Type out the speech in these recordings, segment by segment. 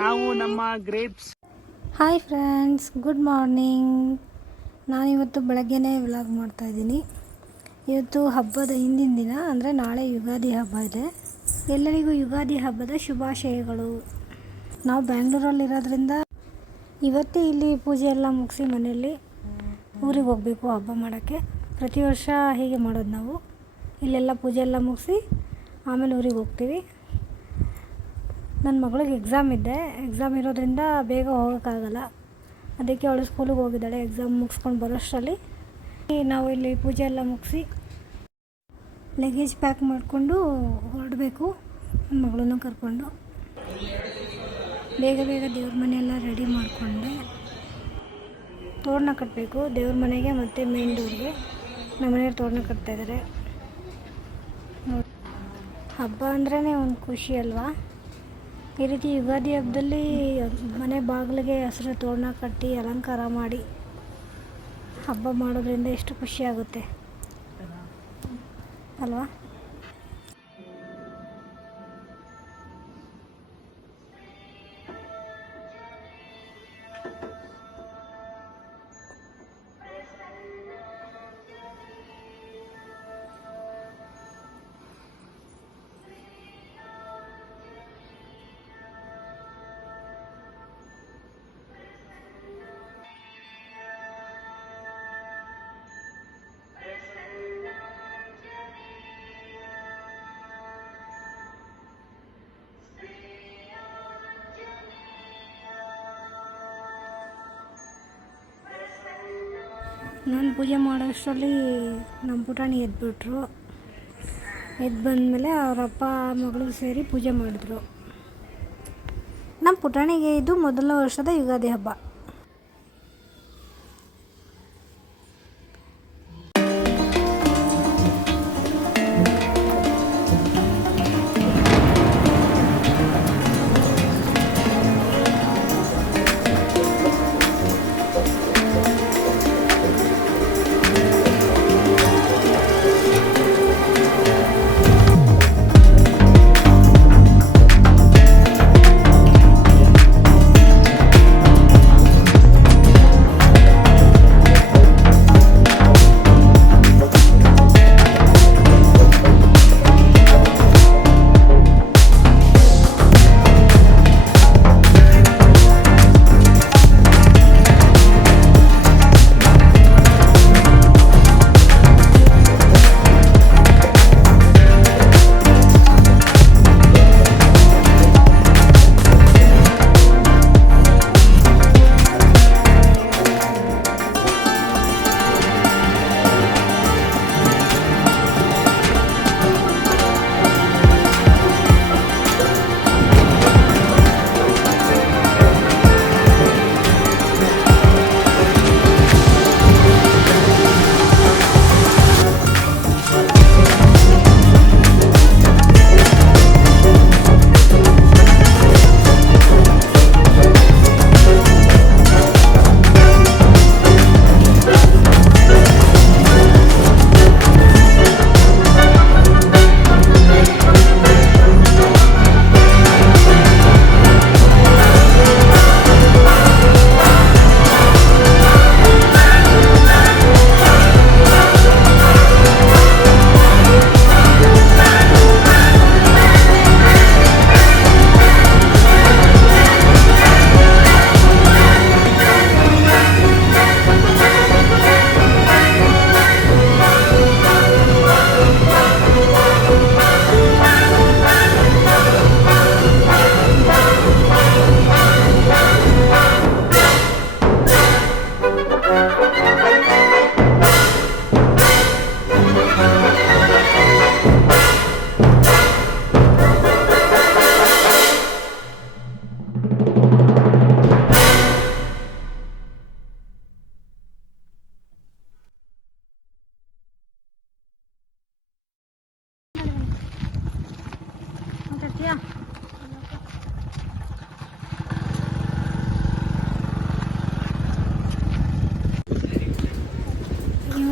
ನಾವು ನಮ್ಮ grapes. Hi friends, good morning. ನಾನಿವತ್ತು ಬೆಳಗ್ಗೆನೇ ವ್ಲಾಗ್ ಮಾಡ್ತಾಯಿದ್ದೀನಿ. ಇವತ್ತು ಹಬ್ಬದ ಹಿಂದಿನ ದಿನ, ಅಂದರೆ ನಾಳೆ ಯುಗಾದಿ ಹಬ್ಬ ಇದೆ. ಎಲ್ಲರಿಗೂ ಯುಗಾದಿ ಹಬ್ಬದ ಶುಭಾಶಯಗಳು. ನಾವು ಬ್ಯಾಂಗ್ಳೂರಲ್ಲಿರೋದ್ರಿಂದ ಇವತ್ತೇ ಇಲ್ಲಿ ಪೂಜೆ ಎಲ್ಲ ಮುಗಿಸಿ ಮನೆಯಲ್ಲಿ ಊರಿಗೆ ಹೋಗಬೇಕು ಹಬ್ಬ ಮಾಡೋಕ್ಕೆ. ಪ್ರತಿ ವರ್ಷ ಹೀಗೆ ಮಾಡೋದು ನಾವು. ಇಲ್ಲೆಲ್ಲ ಪೂಜೆ ಎಲ್ಲ ಮುಗಿಸಿ ಆಮೇಲೆ ಊರಿಗೆ ಹೋಗ್ತೀವಿ. ನನ್ನ ಮಗಳಿಗೆ ಎಕ್ಸಾಮ್ ಇರೋದ್ರಿಂದ ಬೇಗ ಹೋಗೋಕ್ಕಾಗಲ್ಲ. ಅದಕ್ಕೆ ಅವಳು ಸ್ಕೂಲಿಗೆ ಹೋಗಿದ್ದಾಳೆ. ಎಕ್ಸಾಮ್ ಮುಗಿಸ್ಕೊಂಡು ಬರೋಷ್ಟರಲ್ಲಿ ನಾವು ಇಲ್ಲಿ ಪೂಜೆ ಎಲ್ಲ ಮುಗಿಸಿ ಲಗೇಜ್ ಪ್ಯಾಕ್ ಮಾಡಿಕೊಂಡು ಹೊರಡಬೇಕು. ನನ್ನ ಮಗಳನ್ನು ಕರ್ಕೊಂಡು ಬೇಗ ದೇವ್ರ ಮನೆಯೆಲ್ಲ ರೆಡಿ ಮಾಡಿಕೊಂಡೆ. ತೋರಣ ಕಟ್ಟಬೇಕು ದೇವ್ರ ಮನೆಗೆ ಮತ್ತು ಮೇನ್ ಡೋರ್ಗೆ. ನಮ್ಮ ಮನೆಯವ್ರು ತೋರಣ ಕಟ್ತಾಯಿದ್ದಾರೆ. ಹಬ್ಬ ಅಂದ್ರೇ ಒಂದು ಖುಷಿ ಅಲ್ವಾ. ಈ ರೀತಿ ಯುಗಾದಿ ಹಬ್ಬದಲ್ಲಿ ಮನೆ ಬಾಗಿಲಿಗೆ ಹಸಿರು ತೋರಣ ಕಟ್ಟಿ ಅಲಂಕಾರ ಮಾಡಿ ಹಬ್ಬ ಮಾಡೋದ್ರಿಂದ ಎಷ್ಟು ಖುಷಿ ಆಗುತ್ತೆ ಅಲ್ವಾ. ನಾನು ಪೂಜೆ ಮಾಡೋಷ್ಟರಲ್ಲಿ ನಮ್ಮ ಪುಟಾಣಿ ಎದ್ದು ಬಂದಮೇಲೆ ಅವರಪ್ಪ ಮಗಳು ಸೇರಿ ಪೂಜೆ ಮಾಡಿದ್ರು. ನಮ್ಮ ಪುಟಾಣಿಗೆ ಇದು ಮೊದಲ ವರ್ಷದ ಯುಗಾದಿ ಹಬ್ಬ.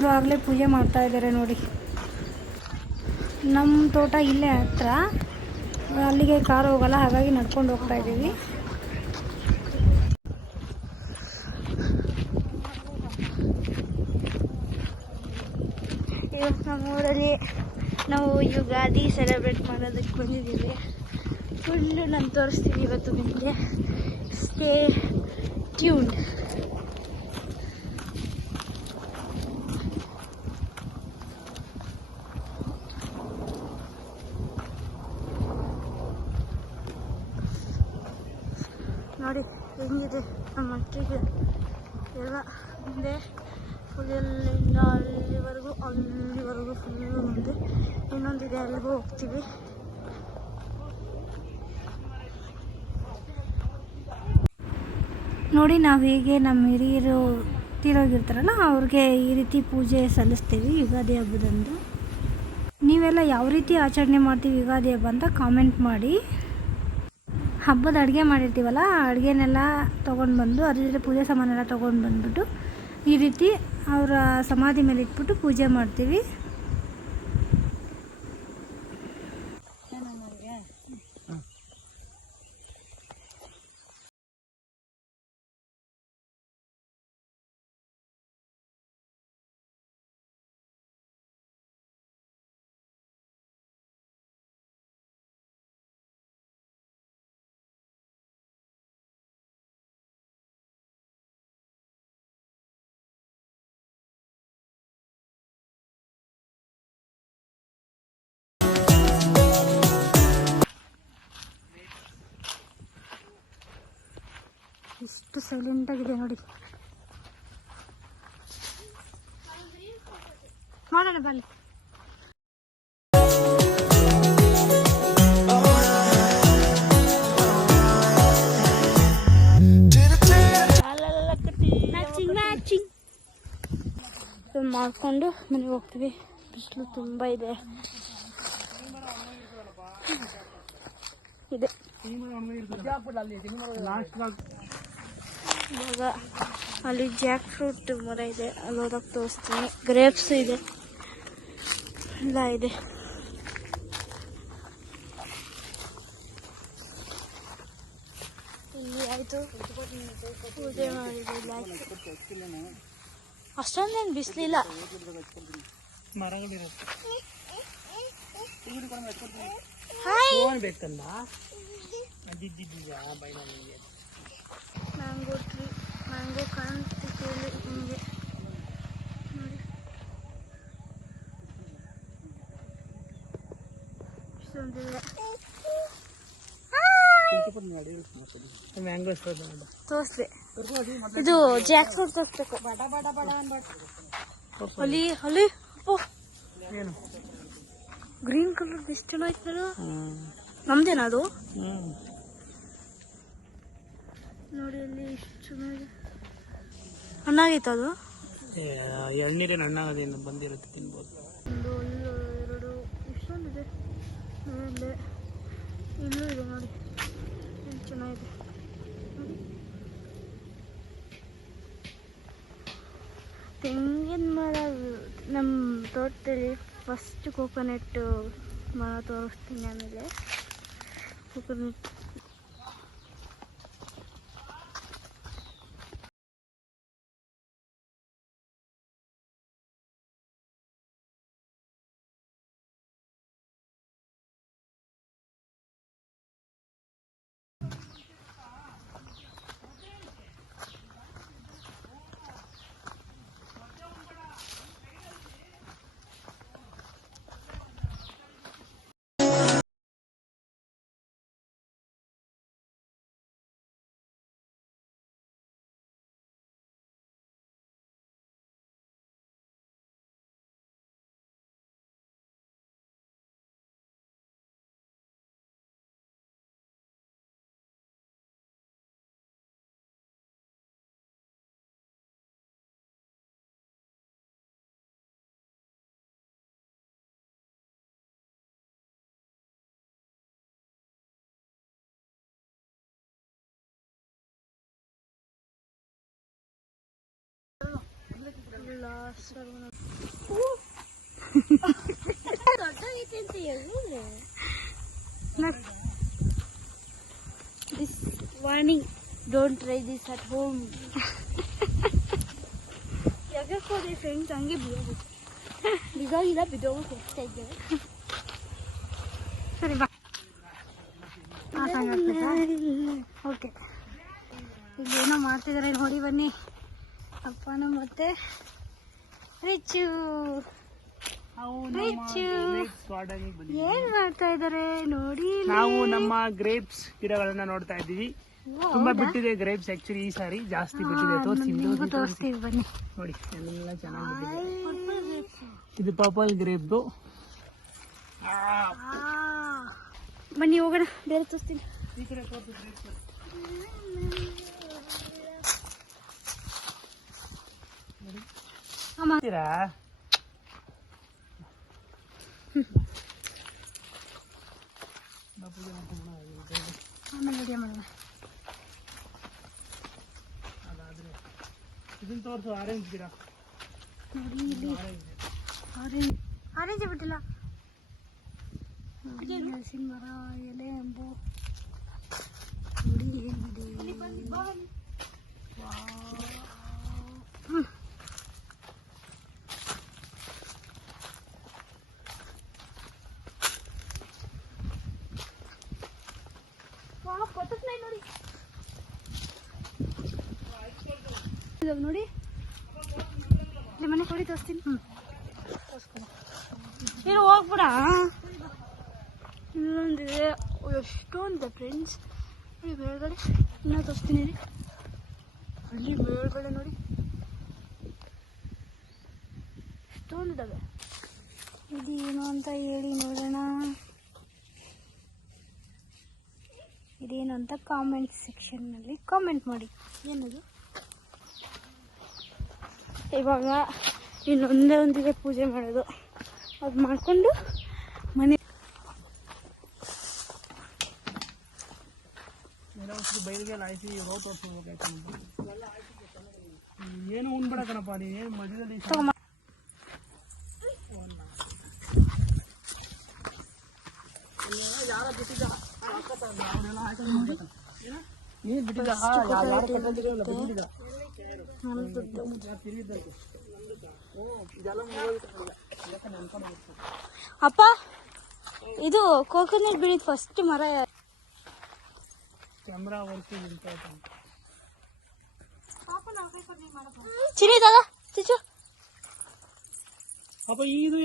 ಇವರು ಆಗಲೇ ಪೂಜೆ ಮಾಡ್ತಾ ಇದ್ದಾರೆ ನೋಡಿ. ನಮ್ಮ ತೋಟ ಇಲ್ಲೇ ಹತ್ರ, ಅಲ್ಲಿಗೆ ಕಾರ್ ಹೋಗಲ್ಲ, ಹಾಗಾಗಿ ನಡ್ಕೊಂಡು ಹೋಗ್ತಾ ಇದ್ದೀವಿ. ಇವತ್ತು ನಮ್ಮೂರಲ್ಲಿ ನಾವು ಯುಗಾದಿ ಸೆಲೆಬ್ರೇಟ್ ಮಾಡೋದಕ್ಕೆ ಬಂದಿದ್ದೀವಿ. ಫುಲ್ಲು ನಾನು ತೋರಿಸ್ತೀನಿ ಇವತ್ತು ನಿಮಗೆ. Stay tuned. ನೋಡಿ ಹೆಂಗಿದೆ ನಮ್ಮ ಅಕ್ಕಿಗೆ ಎಲ್ಲ ಮುಂದೆ ಫುಲ್ ಎಲ್ಲಿಂದ ಅಲ್ಲಿವರೆಗೂ ಫುಲ್ಲು ಮುಂದೆ ಇನ್ನೊಂದಿದೆ, ಅಲ್ಲಿಗೂ ಹೋಗ್ತೀವಿ. ನೋಡಿ ನಾವು ಹೇಗೆ ನಮ್ಮ ಹಿರಿಯರು ತೀರೋಗಿರ್ತಾರಲ್ಲ ಅವ್ರಿಗೆ ಈ ರೀತಿ ಪೂಜೆ ಸಲ್ಲಿಸ್ತೀವಿ ಯುಗಾದಿ ಹಬ್ಬದಂದು. ನೀವೆಲ್ಲ ಯಾವ ರೀತಿ ಆಚರಣೆ ಮಾಡ್ತೀವಿ ಯುಗಾದಿ ಹಬ್ಬ ಅಂತ ಕಾಮೆಂಟ್ ಮಾಡಿ. ಹಬ್ಬದ ಅಡುಗೆ ಮಾಡಿರ್ತೀವಲ್ಲ, ಅಡುಗೆನೆಲ್ಲ ತೊಗೊಂಡು ಬಂದು ಅದ್ರ ಜೊತೆ ಪೂಜೆ ಸಾಮಾನೆಲ್ಲ ತೊಗೊಂಡು ಬಂದುಬಿಟ್ಟು ಈ ರೀತಿ ಅವರ ಸಮಾಧಿ ಮೇಲೆ ಇಟ್ಬಿಟ್ಟು ಪೂಜೆ ಮಾಡ್ತೀವಿ. ಎಷ್ಟು ಸೈಲೆಂಟಾಗಿದೆ ನೋಡಿ. ಮಾಡೋಣ ಬನ್ನಿ. ಮಾಡ್ಕೊಂಡು ಮನೆಗೆ ಹೋಗ್ತೀವಿ. ಬಿಸಿಲು ತುಂಬ ಇದೆ. ಇವಾಗ ಅಲ್ಲಿ ಜಾಕ್ ಫ್ರೂಟ್ ಮರ ಇದೆ, ಅಲ್ಲಿ ಹೋದಾಗ ತೋರಿಸ್ತೀನಿ. ಗ್ರೇಪ್ಸ್ ಇದೆ, ಎಲ್ಲ ಇದೆ. ಇಲ್ಲಿ ಆಯಿತು ಪೂಜೆ ಮಾಡಿದೆ, ಇಲ್ಲ ಆಯಿತು. ಅಷ್ಟೊಂದೇನು ಬಿಸಿಲಿಲ್ಲ. ಮ್ಯಾಂಗೋ ಟ್ರೀ, ಮ್ಯಾಂಗೋ ಕಾಣ್ತಿದೆ ಹಿಂಗೆ ನೋಡಿ. ಇಷ್ಟೊಂದಿದೆ. ತೋರಿಸ್ದೆ, ಇದು ಜಾಕ್ ಫ್ರೂಟ್ ತೋರಿಸ್ಬೇಕು. ಅಲ್ಲಿ ಅಲ್ಲಿ ಗ್ರೀನ್ ಕಲರ್ ಎಷ್ಟು ಚೆನ್ನಾಗಿತ್ತಲ್ಲ. ನಮ್ದೇನ ಅದು ನೋಡಿ, ಅಲ್ಲಿ ಎಷ್ಟು ಚೆನ್ನಾಗಿದೆ. ಹಣ್ಣಾಗಿತ್ತು ಅದು. ಎಳ್ನೀರಿನ ಹಣ್ಣಾಗೋದ್ರಿಂದ ಬಂದಿರುತ್ತೆ, ತಿನ್ಬೋದು. ಒಂದು ಎರಡು ಇಷ್ಟೊಂದಿದೆ. ಮೇಲೆ ಇನ್ನೂ ಇದೆ ನೋಡಿ, ಎಷ್ಟು ಚೆನ್ನಾಗಿದೆ. ತೆಂಗಿನ ಮರ ನಮ್ಮ ತೋಟದಲ್ಲಿ ಫಸ್ಟ್ ಕೋಕೋನಟ್ ಮರ ತೋರಿಸ್ತೀನಿ. ಆಮೇಲೆ coconut last This warning, don't try this at home. ಯಾಕೋ ಫ್ರೆಂಡ್ಸ್ ಹಂಗೆ ಬಿದ್ದೋಗಿಲ್ಲ ಬಿದ್ದೋಗಕ್ಕೆ ಹೋಗ್ತಾ ಇದ್ದೇವೆ. ಸರಿ ಬಾ. ಓಕೆ, ಈಗ ಏನೋ ಮಾಡ್ತಿದ್ದಾರೆ ನೋಡಿ, ಬನ್ನಿ. ಅಪ್ಪನ ಮತ್ತೆ ರಿಚ್ಚು ಏನ್ ಮಾಡ್ತಾ ಇದಾರೆ ನೋಡಿ. ನಾವು ನಮ್ಮ ಗ್ರೇಪ್ಸ್ ಗಿಡಗಳನ್ನ ನೋಡ್ತಾ ಇದ್ದೀವಿ. ತುಂಬಾ ಬಿಟ್ಟಿದೆ ಗ್ರೇಪ್ಸ್ ಆಕ್ಚುಲಿ ಈ ಸಾರಿ ಜಾಸ್ತಿ ಬಿಟ್ಟಿದೆ. ತೋರಿಸ್ತೀವಿ ಬನ್ನಿ. ನೋಡಿ ಎಲ್ಲ ಚೆನ್ನಾಗಿದೆ. ಇದು ಪರ್ಪಲ್ ಗ್ರೇಪ್. ಬನ್ನಿ ಹೋಗೋಣ, ಬೇರೆ ತೋರಿಸ್ತೀನಿ. ಈ ಕಡೆ ತೋರಿಸು ಗ್ರೇಪ್ಸ್. ಮಾಡ್ತೀರಾ? ಆಮೇಲೆ ವಿಡಿಯೋ ಮಾಡೋಣ. ಅದಾದ್ರೆ ಇದನ್ನ ತೋರಿಸು. ಆರೆಂಜ್ ಗಿಡ ನೋಡಿ, ಇಲ್ಲಿ ಆರೆಂಜ್ ಬಿಟ್ಟಿಲ್ಲ. ಹಲಸಿನ ಮರ, ಎಲೆ ಅಂಬು ನೋಡಿ ಹೇಗಿದೆ. ನೋಡಿ ಮನೆ ಕೊಡಿ, ತೋರಿಸ್ತೀನಿ. ಏನು ಹೋಗ್ಬಿಡ. ಇಲ್ಲೊಂದಿದೆ, ಎಷ್ಟೊಂದಿದೆ ಫ್ರೆಂಡ್ಸ್. ನೋಡಿ ಮೇಲ್ಗಡೆ ಇನ್ನೂ ತೋರಿಸ್ತೀನಿ. ಅಲ್ಲಿ ಮೇಲ್ಗಡೆ ನೋಡಿ ಎಷ್ಟೊಂದಿದ್ದಾವೆ. ಇದೇನು ಅಂತ ಹೇಳಿ ನೋಡೋಣ. ಇದೇನು ಅಂತ ಕಾಮೆಂಟ್ ಸೆಕ್ಷನ್ನಲ್ಲಿ ಕಾಮೆಂಟ್ ಮಾಡಿ. ಏನದು? ಇವಾಗ ಇನ್ನೊಂದೇ ಒಂದಿಗೆ ಪೂಜೆ ಮಾಡೋದು. ಅದು ಮಾಡಿಕೊಂಡು ಮನೆ ಬೈಲಿಗೆ ಲಾಯಿಸಿ ರೋಡ್ ತೋರಿಸ್ಬೇಕಾಯ್ತು. ಏನು ಉಣ್ಬಿಡ ಕಣಪ್ಪ ನೀನು ಮಧ್ಯದಲ್ಲಿ. ಯಾರ ಬಿಟ್ಟಿದ್ದ ನೀನು ಬಿಟ್ಟಿದ್ದ ಅಪ್ಪ, ಇದು ಕೋಕೋನಟ್ ಬೆಳೆದ ಫಸ್ಟ್ ಮರ. ಕ್ಯಾಮ್ರಾ ವರ್ಕ್ ಚಿನಿದಾಗ ಚಿಚ್ಚು ಅಪ್ಪ. ಇದು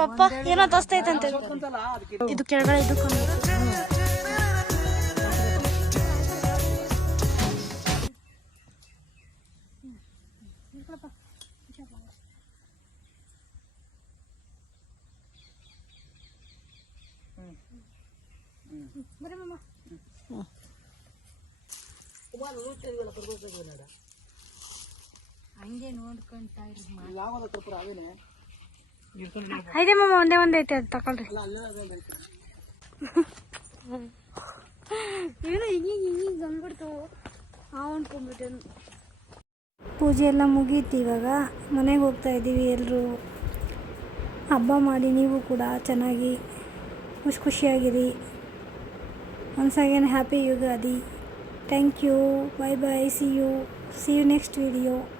ಪಪ್ಪ ಏನೋ ತೋರಿಸ್ತೈತಂತೆ. ಇದು ಕೆಳಗಡೆ ಇದ್ದಕ್ಕೊಂದು ಹಂಗೆ ನೋಡ್ಕೊಂತ ಐತೆ ಮಾಮ. ಒಂದೇ ಐತೆ, ಅದು ತಗೊಳ್ರಿ. ಏನೋ ಹಿಂಗೆ ಬಂದ್ಬಿಡ್ತಾವು. ಅನ್ಕೊಂಡ್ಬಿಟ್ಟೆ. ಪೂಜೆ ಎಲ್ಲ ಮುಗೀತು. ಇವಾಗ ಮನೆಗೆ ಹೋಗ್ತಾ ಇದ್ದೀವಿ. ಎಲ್ಲರೂ ಹಬ್ಬ ಮಾಡಿ ನೀವು ಕೂಡ ಚೆನ್ನಾಗಿ ಖುಷಿಯಾಗಿರಿ. Once again happy Ugadi. Thank you. Bye bye. See you next video.